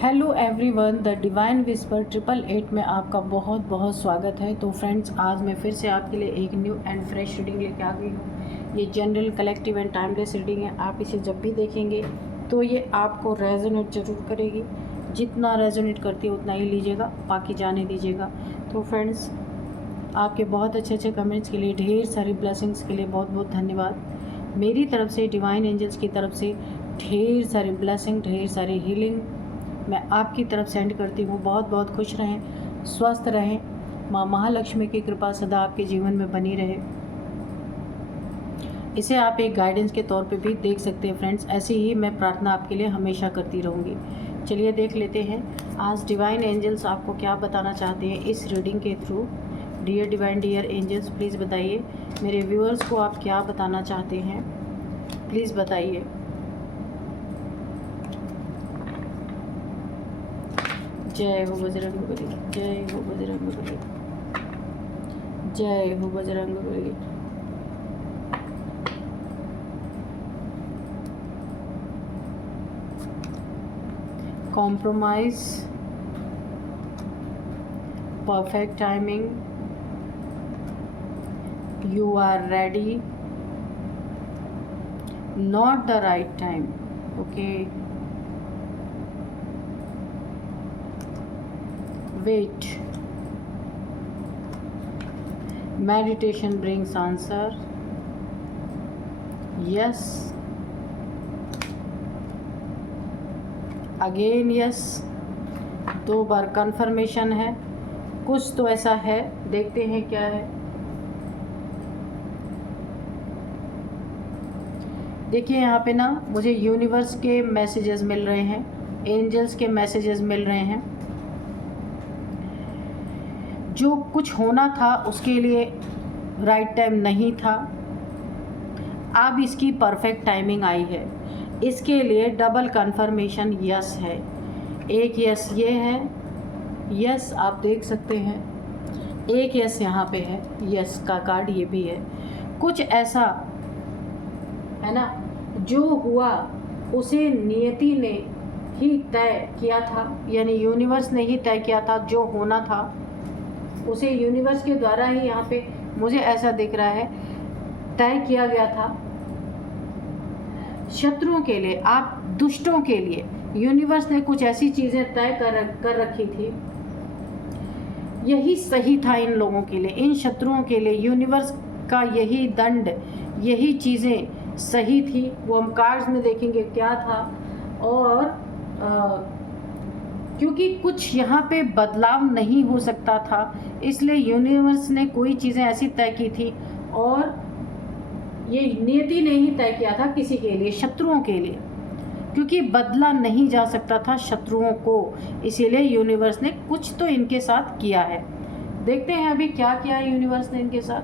Hello everyone, the divine whisper 888 में आपका बहुत बहुत स्वागत है। तो फ्रेंड्स, आज मैं फिर से आपके लिए एक न्यू एंड फ्रेश रीडिंग लेके आ गई हूँ। ये general, collective and timeless reading है। आप इसे जब भी देखेंगे तो ये आपको रेजोनेट ज़रूर करेगी। जितना रेजोनेट करती है उतना ही लीजिएगा, बाकी जाने दीजिएगा। तो फ्रेंड्स, आपके बहुत अच्छे अच्छे कमेंट्स के लिए, ढेर सारी ब्लेसिंग्स के लिए बहुत बहुत धन्यवाद। मेरी तरफ से, डिवाइन एंजल्स की तरफ से ढेर सारी ब्लेसिंग, ढेर सारी हीलिंग मैं आपकी तरफ सेंड करती हूँ। बहुत बहुत खुश रहें, स्वस्थ रहें। माँ महालक्ष्मी की कृपा सदा आपके जीवन में बनी रहे। इसे आप एक गाइडेंस के तौर पे भी देख सकते हैं फ्रेंड्स। ऐसी ही मैं प्रार्थना आपके लिए हमेशा करती रहूँगी। चलिए देख लेते हैं आज डिवाइन एंजल्स आपको क्या बताना चाहते हैं इस रीडिंग के through. Dear divine, dear angels, please बताइए मेरे व्यूअर्स को आप क्या बताना चाहते हैं। प्लीज़ बताइए। जय हो बजरंगबली, जय हो बजरंगबली, जय हो Bajrangbali. Compromise, perfect timing, you are ready, not the right time. Okay, wait, meditation brings answer, yes, again yes, 2 बार कंफर्मेशन है। कुछ तो ऐसा है, देखते हैं क्या है। देखिए यहाँ पे ना मुझे यूनिवर्स के मैसेजेस मिल रहे हैं, एंजल्स के मैसेजेस मिल रहे हैं। जो कुछ होना था उसके लिए राइट टाइम नहीं था, अब इसकी परफेक्ट टाइमिंग आई है। इसके लिए डबल कंफर्मेशन यस है। एक यस ये है, यस आप देख सकते हैं, एक यस यहाँ पे है, यस का कार्ड ये भी है। कुछ ऐसा है ना जो हुआ उसे नियति ने ही तय किया था, यानी यूनिवर्स ने ही तय किया था। जो होना था उसे यूनिवर्स के द्वारा ही, यहाँ पे मुझे ऐसा दिख रहा है, तय किया गया था। शत्रुओं के लिए, आप दुष्टों के लिए यूनिवर्स ने कुछ ऐसी चीज़ें तय कर रखी थी। यही सही था इन लोगों के लिए, इन शत्रुओं के लिए यूनिवर्स का यही दंड, यही चीज़ें सही थी। वो हम कार्ड्स में देखेंगे क्या था। और क्योंकि कुछ यहाँ पे बदलाव नहीं हो सकता था, इसलिए यूनिवर्स ने कोई चीज़ें ऐसी तय की थी, और ये नियति ने ही तय किया था किसी के लिए, शत्रुओं के लिए, क्योंकि बदला नहीं जा सकता था शत्रुओं को। इसीलिए यूनिवर्स ने कुछ तो इनके साथ किया है। देखते हैं अभी क्या किया है यूनिवर्स ने इनके साथ।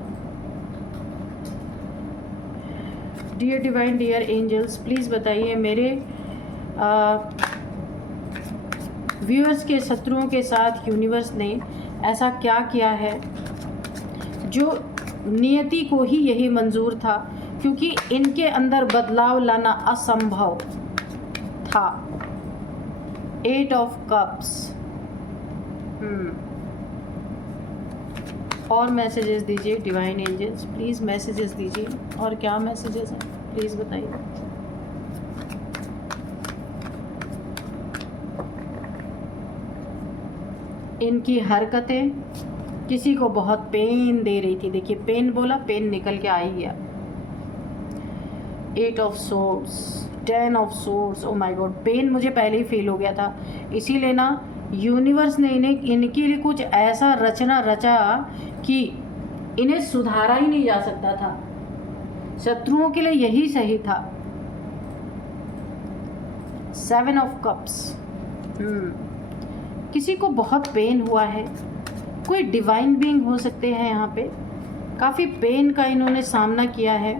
Dear divine, dear angels, please बताइए मेरे व्यूअर्स के शत्रुओं के साथ यूनिवर्स ने ऐसा क्या किया है जो नियति को ही यही मंजूर था, क्योंकि इनके अंदर बदलाव लाना असंभव था। 8 ऑफ कप्स। और मैसेजेस दीजिए डिवाइन एंजल्स, प्लीज़ मैसेजेस दीजिए। और क्या मैसेजेस हैं प्लीज़ बताइए। इनकी हरकतें किसी को बहुत पेन दे रही थी। देखिए, पेन बोला, पेन निकल के आ ही गया। 8 of swords, 10 of swords. Oh my God, pain मुझे पहले ही फील हो गया था। इसीलिए ना यूनिवर्स ने इनके लिए कुछ ऐसा रचा कि इन्हें सुधारा ही नहीं जा सकता था। शत्रुओं के लिए यही सही था। 7 ऑफ कप्स। किसी को बहुत पेन हुआ है, कोई डिवाइन बीइंग हो सकते हैं यहाँ पे। काफ़ी पेन का इन्होंने सामना किया है।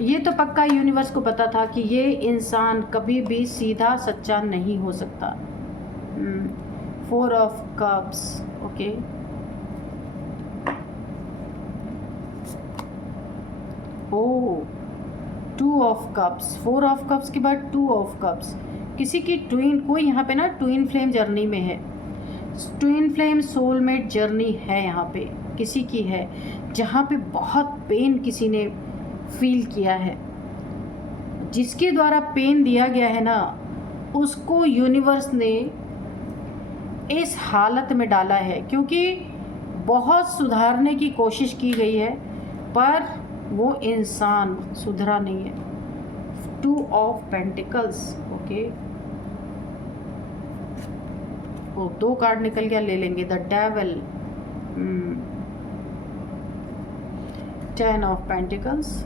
ये तो पक्का यूनिवर्स को पता था कि ये इंसान कभी भी सीधा सच्चा नहीं हो सकता। 4 of cups. Okay, oh 2 of cups. 4 of cups के बाद 2 ऑफ कप्स। किसी की ट्विन, कोई यहाँ पे ना ट्विन फ्लेम जर्नी में है, ट्विन फ्लेम सोलमेट जर्नी है यहाँ पे किसी की है, जहाँ पे बहुत पेन किसी ने फील किया है, जिसके द्वारा पेन दिया गया है ना, उसको यूनिवर्स ने इस हालत में डाला है, क्योंकि बहुत सुधारने की कोशिश की गई है पर वो इंसान सुधरा नहीं है। 2 ऑफ पेंटिकल्स, ओके, वो 2 कार्ड निकल गया, ले लेंगे। द डेविल, 10 ऑफ पेंटिकल्स,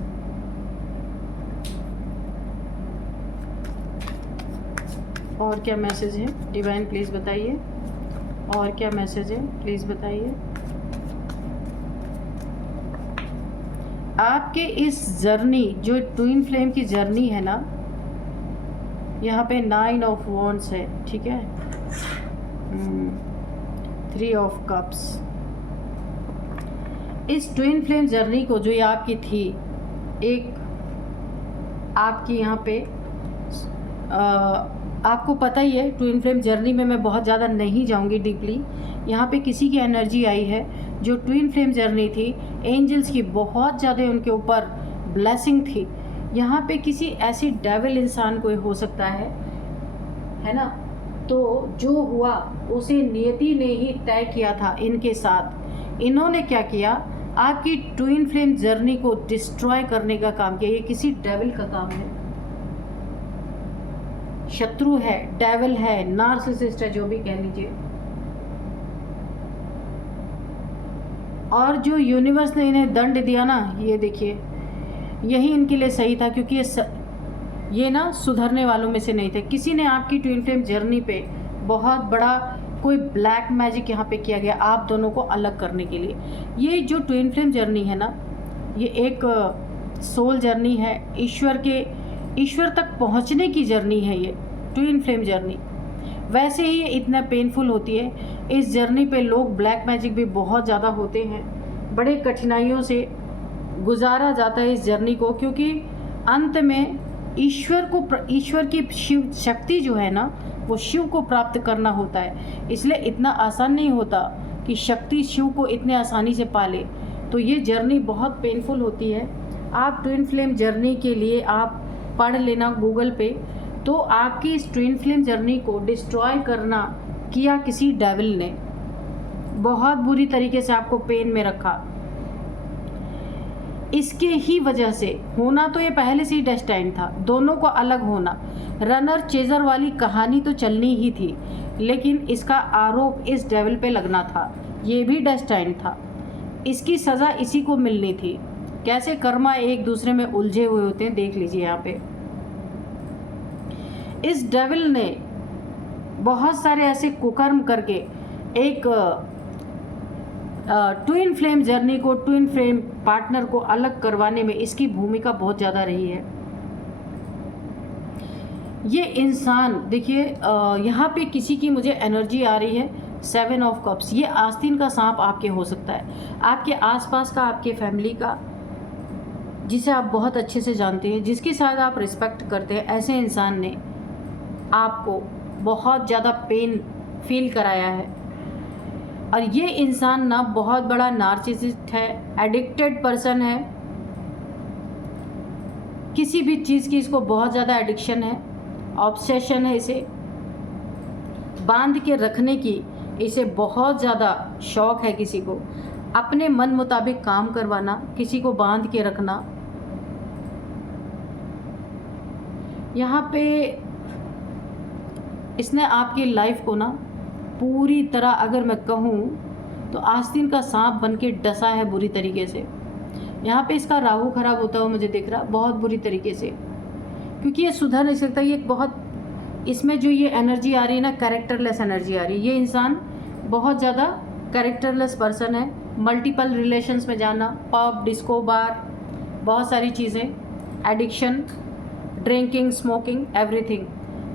और क्या मैसेज है डिवाइन प्लीज़ बताइए, और क्या मैसेज है प्लीज़ बताइए। आपके इस जर्नी, जो ट्विन फ्लेम की जर्नी है ना, यहाँ पे 9 ऑफ वॉन्ड्स है, ठीक है, 3 ऑफ कप्स। इस ट्विन फ्लेम जर्नी को, जो ये आपकी थी, एक आपकी यहाँ पे आपको पता ही है, ट्विन फ्लेम जर्नी में मैं बहुत ज़्यादा नहीं जाऊंगी डीपली। यहाँ पे किसी की एनर्जी आई है, जो ट्विन फ्लेम जर्नी थी, एंजल्स की बहुत ज़्यादा उनके ऊपर ब्लेसिंग थी। यहाँ पे किसी ऐसी डेविल इंसान कोई हो सकता है ना, तो जो हुआ उसे नियति ने ही तय किया था इनके साथ। इन्होंने क्या किया, आपकी ट्विन फ्लेम जर्नी को डिस्ट्रॉय करने का काम किया। ये किसी डेविल का काम है, शत्रु है, डेविल है, नार्सिसिस्ट है, जो भी कह लीजिए। और जो यूनिवर्स ने इन्हें दंड दिया ना, ये देखिए, यही इनके लिए सही था, क्योंकि ये ना सुधरने वालों में से नहीं थे। किसी ने आपकी ट्विन फ्लेम जर्नी पे बहुत बड़ा कोई ब्लैक मैजिक यहाँ पे किया गया आप दोनों को अलग करने के लिए। ये जो ट्विन फ्लेम जर्नी है ना, ये एक सोल जर्नी है, ईश्वर तक पहुँचने की जर्नी है ये ट्विन फ्लेम जर्नी। वैसे ही ये इतना पेनफुल होती है। इस जर्नी पे लोग ब्लैक मैजिक भी बहुत ज़्यादा होते हैं, बड़े कठिनाइयों से गुजारा जाता है इस जर्नी को, क्योंकि अंत में ईश्वर की शिव शक्ति जो है ना, वो शिव को प्राप्त करना होता है। इसलिए इतना आसान नहीं होता कि शक्ति शिव को इतने आसानी से पाले। तो ये जर्नी बहुत पेनफुल होती है। आप ट्विन फ्लेम जर्नी के लिए आप पढ़ लेना गूगल पे, तो आपकी इस ट्विन फ्लेम जर्नी को डिस्ट्रॉय करना किया किसी डेविल ने, बहुत बुरी तरीके से आपको पेन में रखा। इसके ही वजह से होना तो ये पहले से ही डेस्टाइन था, दोनों को अलग होना। रनर चेजर वाली कहानी तो चलनी ही थी, लेकिन इसका आरोप इस डेविल पे लगना था, ये भी डेस्टाइन था। इसकी सज़ा इसी को मिलनी थी। कैसे कर्मा एक दूसरे में उलझे हुए होते हैं, देख लीजिए यहाँ पे। इस डेविल ने बहुत सारे ऐसे कुकर्म करके एक ट्विन फ्लेम जर्नी को, ट्विन फ्लेम पार्टनर को अलग करवाने में इसकी भूमिका बहुत ज़्यादा रही है। ये इंसान देखिए, यहाँ पे किसी की मुझे एनर्जी आ रही है 7 ऑफ कप्स। ये आस्तीन का सांप आपके हो सकता है, आपके आसपास का, आपके फैमिली का, जिसे आप बहुत अच्छे से जानते हैं, जिसकी शायद आप रिस्पेक्ट करते हैं। ऐसे इंसान ने आपको बहुत ज़्यादा पेन फील कराया है। और ये इंसान ना बहुत बड़ा नार्सिसिस्ट है, एडिक्टेड पर्सन है, किसी भी चीज़ की इसको बहुत ज़्यादा एडिक्शन है, ऑब्सेशन है, इसे बांध के रखने की इसे बहुत ज़्यादा शौक है, किसी को अपने मन मुताबिक काम करवाना, किसी को बांध के रखना। यहाँ पे इसने आपकी लाइफ को ना पूरी तरह, अगर मैं कहूँ तो आस्तीन का सांप बन के डसा है बुरी तरीके से। यहाँ पे इसका राहु खराब होता हुआ मुझे दिख रहा, बहुत बुरी तरीके से, क्योंकि ये सुधर नहीं सकता। ये बहुत, इसमें जो ये एनर्जी आ रही है ना, कैरेक्टरलेस एनर्जी आ रही है। ये इंसान बहुत ज़्यादा कैरेक्टरलेस पर्सन है। मल्टीपल रिलेशंस में जाना, पब, डिस्को, बार, बहुत सारी चीज़ें, एडिक्शन, ड्रिंकिंग, स्मोकिंग, एवरीथिंग।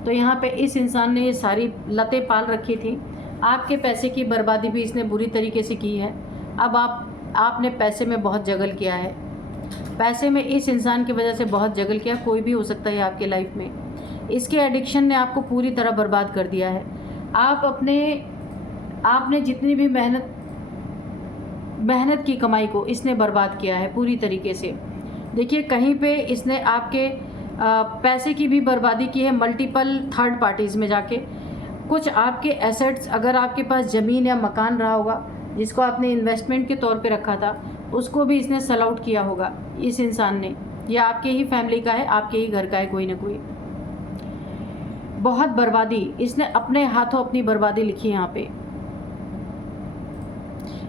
तो यहाँ पे इस इंसान ने ये सारी लतें पाल रखी थी। आपके पैसे की बर्बादी भी इसने बुरी तरीके से की है। अब आपने पैसे में बहुत जगल किया है, पैसे में इस इंसान की वजह से बहुत जगल किया। कोई भी हो सकता है आपके लाइफ में। इसके एडिक्शन ने आपको पूरी तरह बर्बाद कर दिया है। आपने जितनी भी मेहनत की कमाई को इसने बर्बाद किया है पूरी तरीके से। देखिए, कहीं पे इसने आपके पैसे की भी बर्बादी की है मल्टीपल थर्ड पार्टीज़ में जाके। कुछ आपके एसेट्स, अगर आपके पास ज़मीन या मकान रहा होगा जिसको आपने इन्वेस्टमेंट के तौर पे रखा था, उसको भी इसने सेल आउट किया होगा इस इंसान ने। या आपके ही फैमिली का है, आपके ही घर का है कोई ना कोई। बहुत बर्बादी, इसने अपने हाथों अपनी बर्बादी लिखी है यहाँ पे।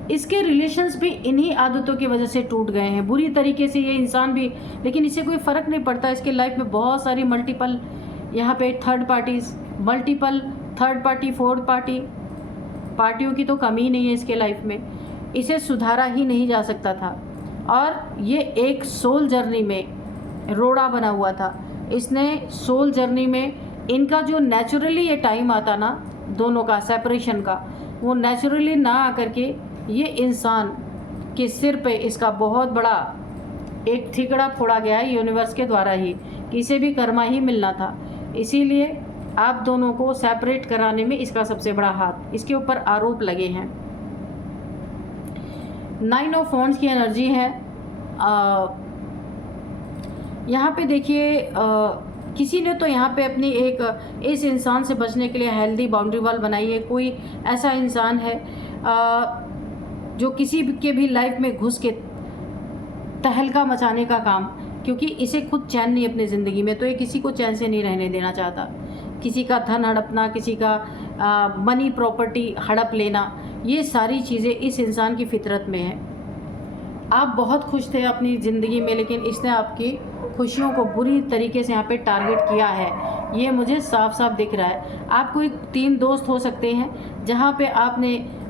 इसके रिलेशंस भी इन्हीं आदतों की वजह से टूट गए हैं बुरी तरीके से, ये इंसान भी। लेकिन इसे कोई फ़र्क नहीं पड़ता, इसके लाइफ में बहुत सारी मल्टीपल यहाँ पे third parties, multiple third party, fourth party, पार्टियों की तो कमी ही नहीं है इसके लाइफ में। इसे सुधारा ही नहीं जा सकता था और ये एक सोल जर्नी में रोड़ा बना हुआ था। इसने सोल जर्नी में इनका जो नेचुरली ये टाइम आता ना दोनों का सेपरेशन का, वो नेचुरली ना आकर के ये इंसान के सिर पे इसका बहुत बड़ा एक ठिकड़ा फोड़ा गया है यूनिवर्स के द्वारा ही, किसी भी कर्मा ही मिलना था। इसीलिए आप दोनों को सेपरेट कराने में इसका सबसे बड़ा हाथ, इसके ऊपर आरोप लगे हैं। 9 ऑफ वॉन्ड्स की एनर्जी है। यहाँ पे देखिए, किसी ने तो यहाँ पे अपनी इस इंसान से बचने के लिए हेल्दी बाउंड्री वॉल बनाई है। कोई ऐसा इंसान है जो किसी के भी लाइफ में घुस के तहलका मचाने का काम, क्योंकि इसे खुद चैन नहीं अपनी ज़िंदगी में, तो ये किसी को चैन से नहीं रहने देना चाहता। किसी का धन हड़पना, किसी का मनी प्रॉपर्टी हड़प लेना, ये सारी चीज़ें इस इंसान की फितरत में है। आप बहुत खुश थे अपनी ज़िंदगी में, लेकिन इसने आपकी खुशियों को बुरी तरीके से यहाँ पे टारगेट किया है, ये मुझे साफ साफ दिख रहा है। आप कोई 3 दोस्त हो सकते हैं जहाँ पे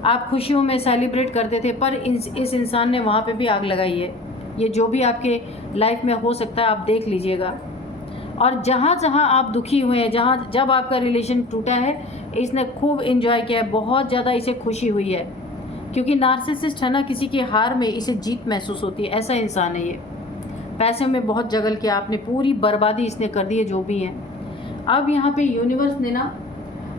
आप खुशियों में सेलिब्रेट करते थे, पर इस इंसान ने वहाँ पे भी आग लगाई है। ये जो भी आपके लाइफ में हो सकता है आप देख लीजिएगा। और जहाँ जहाँ आप दुखी हुए हैं, जब आपका रिलेशन टूटा है, इसने खूब एंजॉय किया है, बहुत ज़्यादा इसे खुशी हुई है। क्योंकि नार्सिसिस्ट है ना, किसी की हार में इसे जीत महसूस होती है, ऐसा इंसान है ये। पैसे में बहुत जगल किया आपने, पूरी बर्बादी इसने कर दी है जो भी है। अब यहाँ पे यूनिवर्स ने ना,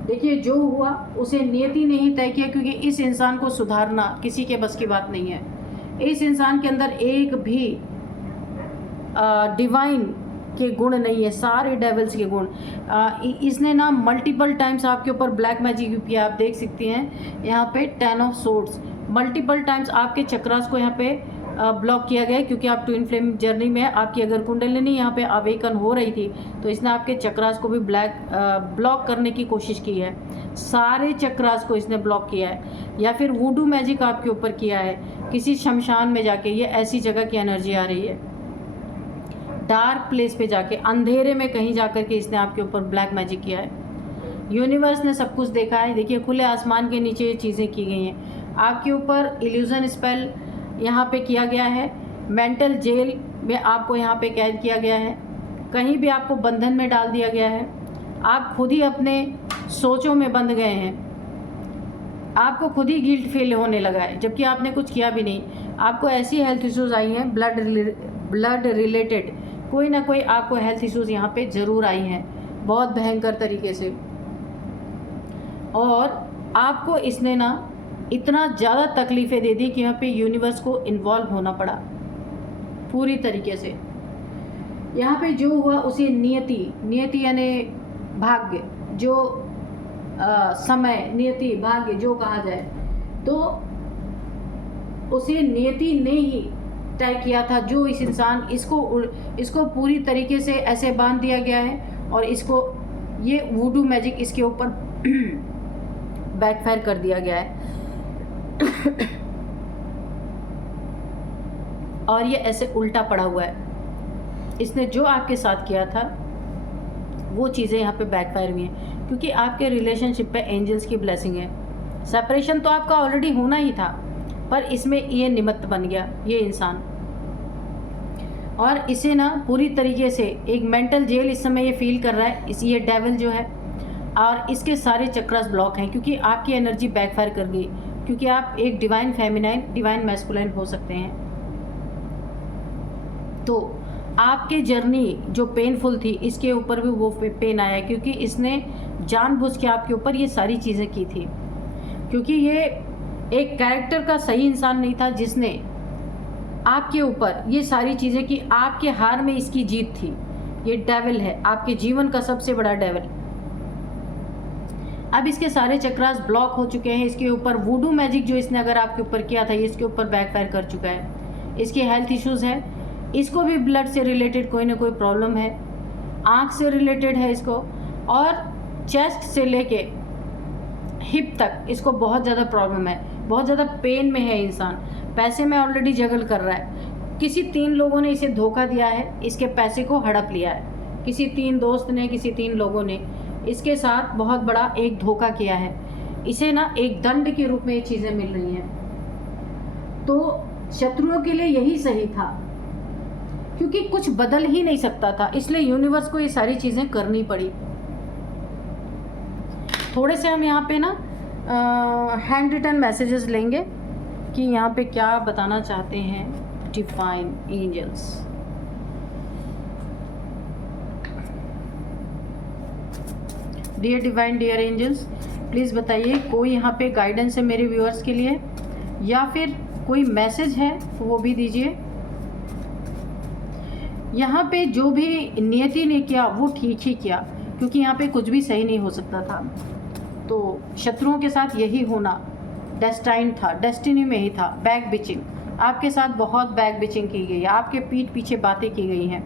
देखिए, जो हुआ उसे नियति ने ही तय किया, क्योंकि इस इंसान को सुधारना किसी के बस की बात नहीं है। इस इंसान के अंदर एक भी डिवाइन के गुण नहीं है, सारे डेविल्स के गुण। इसने ना मल्टीपल टाइम्स आपके ऊपर ब्लैक मैजिक किया। आप देख सकती हैं यहाँ पे 10 ऑफ सोर्ड्स, मल्टीपल टाइम्स आपके चक्रास को यहाँ पे ब्लॉक किया गया है, क्योंकि आप ट्विन फ्लेम जर्नी में है। आपकी अगर कुंडलिनी यहाँ पे अवेकन हो रही थी तो इसने आपके चक्रास को भी ब्लॉक करने की कोशिश की है। सारे चक्रास को इसने ब्लॉक किया है, या फिर वुडू मैजिक आपके ऊपर किया है किसी शमशान में जाके। ये ऐसी जगह की एनर्जी आ रही है, डार्क प्लेस पे जाके, अंधेरे में कहीं जाकर के इसने आपके ऊपर ब्लैक मैजिक किया है। यूनिवर्स ने सब कुछ देखा है। देखिए, खुले आसमान के नीचे ये चीज़ें की गई हैं। आपके ऊपर इल्यूजन स्पेल यहाँ पे किया गया है, मेंटल जेल में आपको यहाँ पे कैद किया गया है, कहीं भी आपको बंधन में डाल दिया गया है। आप खुद ही अपने सोचों में बंध गए हैं, आपको खुद ही गिल्ट फील होने लगा है, जबकि आपने कुछ किया भी नहीं। आपको ऐसी हेल्थ इश्यूज़ आई हैं, ब्लड रिलेटेड कोई ना कोई आपको हेल्थ इश्यूज़ यहाँ पे ज़रूर आई हैं, बहुत भयंकर तरीके से। और आपको इसने ना इतना ज़्यादा तकलीफ़ें दे दी कि यहाँ पे यूनिवर्स को इन्वॉल्व होना पड़ा पूरी तरीके से। यहाँ पे जो हुआ उसे नियति यानी भाग्य, जो समय, नियति, भाग्य जो कहा जाए, तो उसे नियति ने ही तय किया था। जो इस इंसान इसको पूरी तरीके से ऐसे बांध दिया गया है, और इसको ये वुडू मैजिक इसके ऊपर बैकफायर कर दिया गया है। और ये ऐसे उल्टा पड़ा हुआ है। इसने जो आपके साथ किया था वो चीज़ें यहाँ पे बैकफायर हुई हैं, क्योंकि आपके रिलेशनशिप पे एंजल्स की ब्लेसिंग है। सेपरेशन तो आपका ऑलरेडी होना ही था, पर इसमें ये निमित्त बन गया ये इंसान। और इसे ना पूरी तरीके से एक मेंटल जेल इस समय ये फील कर रहा है, ये डेविल जो है, और इसके सारे चक्रास ब्लॉक हैं, क्योंकि आपकी एनर्जी बैकफायर कर गई। क्योंकि आप एक डिवाइन फेमिनाइन, डिवाइन मैस्कुलाइन हो सकते हैं। तो आपके जर्नी जो पेनफुल थी इसके ऊपर भी वो पेन आया, क्योंकि इसने जानबूझ के आपके ऊपर ये सारी चीज़ें की थी, क्योंकि ये एक कैरेक्टर का सही इंसान नहीं था जिसने आपके ऊपर ये सारी चीज़ें की। आपके हार में इसकी जीत थी। ये डेविल है, आपके जीवन का सबसे बड़ा डेविल। अब इसके सारे चक्रास ब्लॉक हो चुके हैं। इसके ऊपर वुडू मैजिक जो इसने अगर आपके ऊपर किया था ये इसके ऊपर बैकफायर कर चुका है। इसके हेल्थ इश्यूज़ है, इसको भी ब्लड से रिलेटेड कोई ना कोई प्रॉब्लम है, आँख से रिलेटेड है इसको, और चेस्ट से लेके हिप तक इसको बहुत ज़्यादा प्रॉब्लम है, बहुत ज़्यादा पेन में है इंसान। पैसे में ऑलरेडी जगल कर रहा है। किसी 3 लोगों ने इसे धोखा दिया है, इसके पैसे को हड़प लिया है। किसी 3 दोस्त ने, किसी 3 लोगों ने इसके साथ बहुत बड़ा एक धोखा किया है। इसे ना एक दंड के रूप में ये चीज़ें मिल रही हैं। तो शत्रुओं के लिए यही सही था, क्योंकि कुछ बदल ही नहीं सकता था, इसलिए यूनिवर्स को ये सारी चीज़ें करनी पड़ी। थोड़े से हम यहाँ पे ना हैंड रिटन मैसेजेस लेंगे कि यहाँ पे क्या बताना चाहते हैं divine angels. Dear divine, dear angels, please बताइए कोई यहाँ पे गाइडेंस है मेरे व्यूअर्स के लिए, या फिर कोई मैसेज है वो भी दीजिए। यहाँ पे जो भी नियति ने किया वो ठीक ही किया, क्योंकि यहाँ पे कुछ भी सही नहीं हो सकता था। तो शत्रुओं के साथ यही होना डेस्टाइन था, डेस्टिनी में ही था। बैक बिचिंग, आपके साथ बहुत बैक बिचिंग की गई है, आपके पीठ पीछे बातें की गई हैं।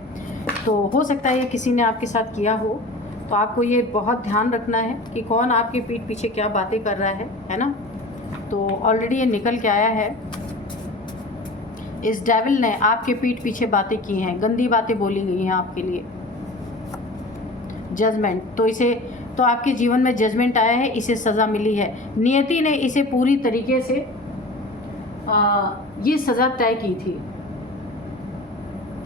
तो हो सकता है ये किसी ने आपके साथ किया हो, तो आपको ये बहुत ध्यान रखना है कि कौन आपके पीठ पीछे क्या बातें कर रहा है ना। तो ऑलरेडी ये निकल के आया है। इस डेविल ने आपके पीठ पीछे बातें की हैं, गंदी बातें बोली गई हैं आपके लिए। जजमेंट, तो इसे तो आपके जीवन में जजमेंट आया है, इसे सज़ा मिली है। नियति ने इसे पूरी तरीके से ये सज़ा तय की थी।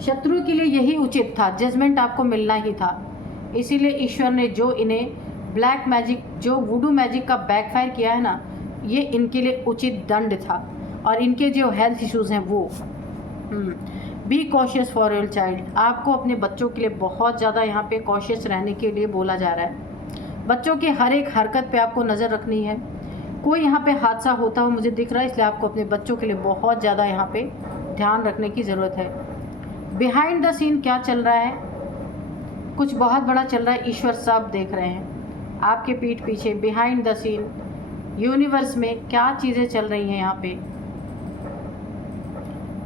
शत्रु के लिए यही उचित था, जजमेंट आपको मिलना ही था। इसीलिए ईश्वर ने जो इन्हें ब्लैक मैजिक, जो वुडू मैजिक का बैकफायर किया है ना, ये इनके लिए उचित दंड था। और इनके जो हेल्थ इश्यूज़ हैं वो be cautious for your child. आपको अपने बच्चों के लिए बहुत ज़्यादा यहाँ पे कॉशियस रहने के लिए बोला जा रहा है। बच्चों की हर एक हरकत पे आपको नज़र रखनी है। कोई यहाँ पे हादसा होता हुआ मुझे दिख रहा है, इसलिए आपको अपने बच्चों के लिए बहुत ज़्यादा यहाँ पे ध्यान रखने की ज़रूरत है। बिहाइंड द सीन क्या चल रहा है, कुछ बहुत बड़ा चल रहा है। ईश्वर सब देख रहे हैं आपके पीठ पीछे। बिहाइंड द सीन यूनिवर्स में क्या चीज़ें चल रही हैं यहाँ पे,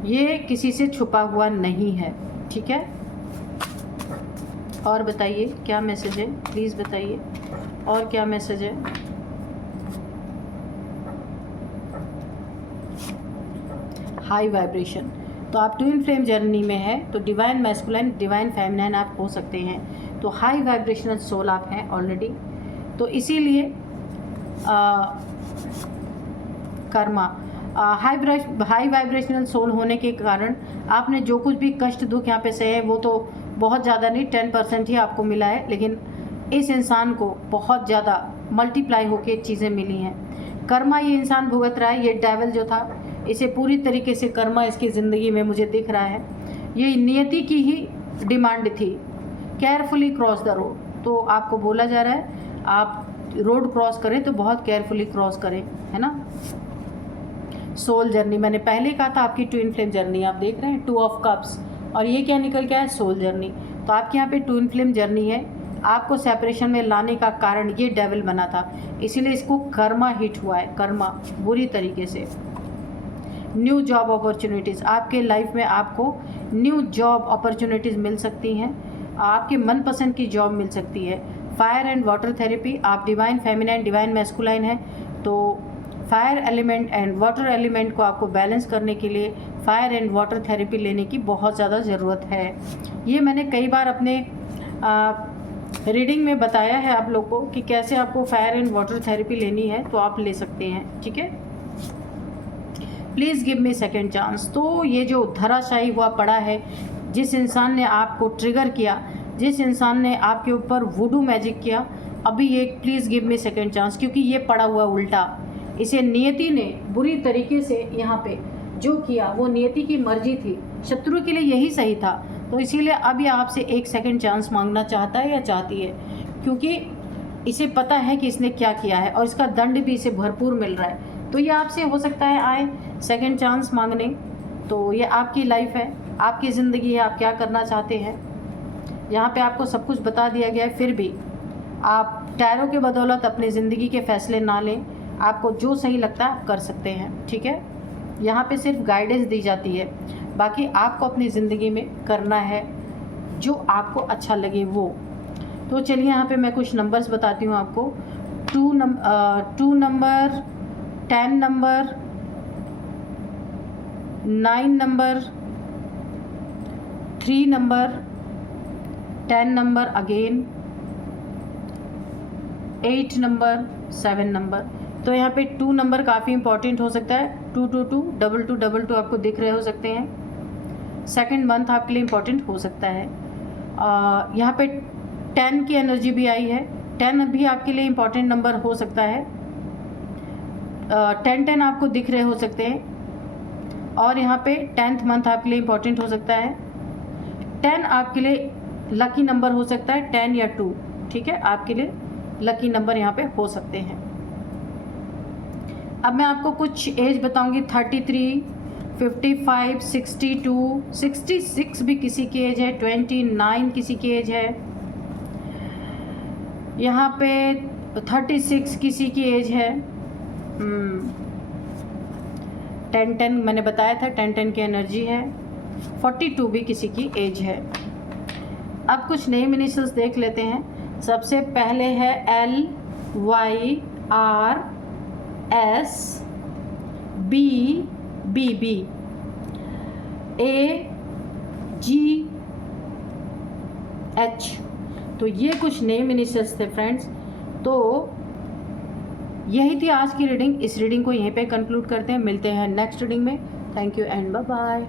ये किसी से छुपा हुआ नहीं है, ठीक है। और बताइए क्या मैसेज है, प्लीज़ बताइए और क्या मैसेज है। हाई वाइब्रेशन, तो आप ट्विन फ्लेम जर्नी में है, तो डिवाइन मैस्कुलाइन, डिवाइन फेमिनाइन आप हो सकते हैं। तो हाई वाइब्रेशनल सोल आप हैं ऑलरेडी, तो इसीलिए कर्मा हाई वाइब्रेशनल सोल होने के कारण आपने जो कुछ भी कष्ट दुख यहाँ पे सहे वो तो बहुत ज़्यादा नहीं, 10% ही आपको मिला है, लेकिन इस इंसान को बहुत ज़्यादा मल्टीप्लाई होके चीज़ें मिली हैं। कर्मा ये इंसान भुगत रहा है। ये डेविल जो था, इसे पूरी तरीके से कर्मा इसकी ज़िंदगी में मुझे दिख रहा है। ये नियति की ही डिमांड थी, केयरफुली क्रॉस द रोड। तो आपको बोला जा रहा है आप रोड क्रॉस करें तो बहुत केयरफुली क्रॉस करें, है ना। सोल जर्नी, मैंने पहले कहा था आपकी ट्विन फ्लेम जर्नी आप देख रहे हैं, 2 ऑफ कप्स, और ये क्या निकल के आया, सोल जर्नी। तो आपके यहाँ पे ट्विन फ्लेम जर्नी है। आपको सेपरेशन में लाने का कारण ये डेविल बना था, इसीलिए इसको कर्मा हिट हुआ है, कर्मा बुरी तरीके से। न्यू जॉब अपॉर्चुनिटीज़, आपके लाइफ में आपको न्यू जॉब अपॉर्चुनिटीज़ मिल सकती हैं, आपके मनपसंद की जॉब मिल सकती है। फायर एंड वाटर थेरेपी, आप डिवाइन फेमिनाइन, डिवाइन मैस्कुलाइन है, तो fire element and water element को आपको बैलेंस करने के लिए फायर एंड वाटर थेरेपी लेने की बहुत ज़्यादा ज़रूरत है। ये मैंने कई बार अपने रीडिंग में बताया है आप लोग को कि कैसे आपको फायर एंड वाटर थेरेपी लेनी है, तो आप ले सकते हैं, ठीक है। Please give me second chance. तो ये जो धराशायी हुआ पड़ा है, जिस इंसान ने आपको ट्रिगर किया, जिस इंसान ने आपके ऊपर वुडू मैजिक किया, अभी ये please give me second chance, क्योंकि ये पड़ा हुआ उल्टा। इसे नियति ने बुरी तरीके से यहाँ पे जो किया वो नियति की मर्जी थी, शत्रु के लिए यही सही था। तो इसीलिए अब ये आपसे एक सेकंड चांस मांगना चाहता है या चाहती है, क्योंकि इसे पता है कि इसने क्या किया है और इसका दंड भी इसे भरपूर मिल रहा है। तो ये आपसे हो सकता है आए सेकंड चांस मांगने। तो ये आपकी लाइफ है, आपकी ज़िंदगी है, आप क्या करना चाहते हैं। यहाँ पे आपको सब कुछ बता दिया गया है, फिर भी आप टैरो के बदौलत अपनी ज़िंदगी के फ़ैसले ना लें। आपको जो सही लगता है कर सकते हैं, ठीक है। यहाँ पे सिर्फ गाइडेंस दी जाती है, बाकी आपको अपनी ज़िंदगी में करना है जो आपको अच्छा लगे वो। तो चलिए यहाँ पे मैं कुछ नंबर्स बताती हूँ आपको। 2 number, 10 number, 9 number, 3 number, 10 number again, 8 number, 7 number. तो यहाँ पे 2 नंबर काफ़ी इंपॉर्टेंट हो सकता है। 222, 2222 आपको दिख रहे हो सकते हैं। सेकंड मंथ आपके लिए इंपॉर्टेंट हो सकता है। यहाँ पे 10 की एनर्जी भी आई है। 10 भी आपके लिए इंपॉर्टेंट नंबर हो सकता है। 10 आपको दिख रहे हो सकते हैं। और यहाँ पे 10th मंथ आपके लिए इंपॉर्टेंट हो सकता है। 10 आपके लिए लकी नंबर हो सकता है, 10 या 2, ठीक है, आपके लिए लकी नंबर यहाँ पे हो सकते हैं। अब मैं आपको कुछ एज बताऊंगी। 33, 55, 62, 66 भी किसी की एज है, 29 किसी की एज है, यहाँ पे 36 किसी की एज है। 10 मैंने बताया था, 10 की एनर्जी है। 42 भी किसी की एज है। अब कुछ नेम इनिशियल्स देख लेते हैं। सबसे पहले है LYRS BBB AGH। तो ये कुछ नेम इनिशियल्स थे फ्रेंड्स। तो यही थी आज की रीडिंग। इस रीडिंग को यहीं पे कंक्लूड करते हैं। मिलते हैं नेक्स्ट रीडिंग में। Thank you and bye bye.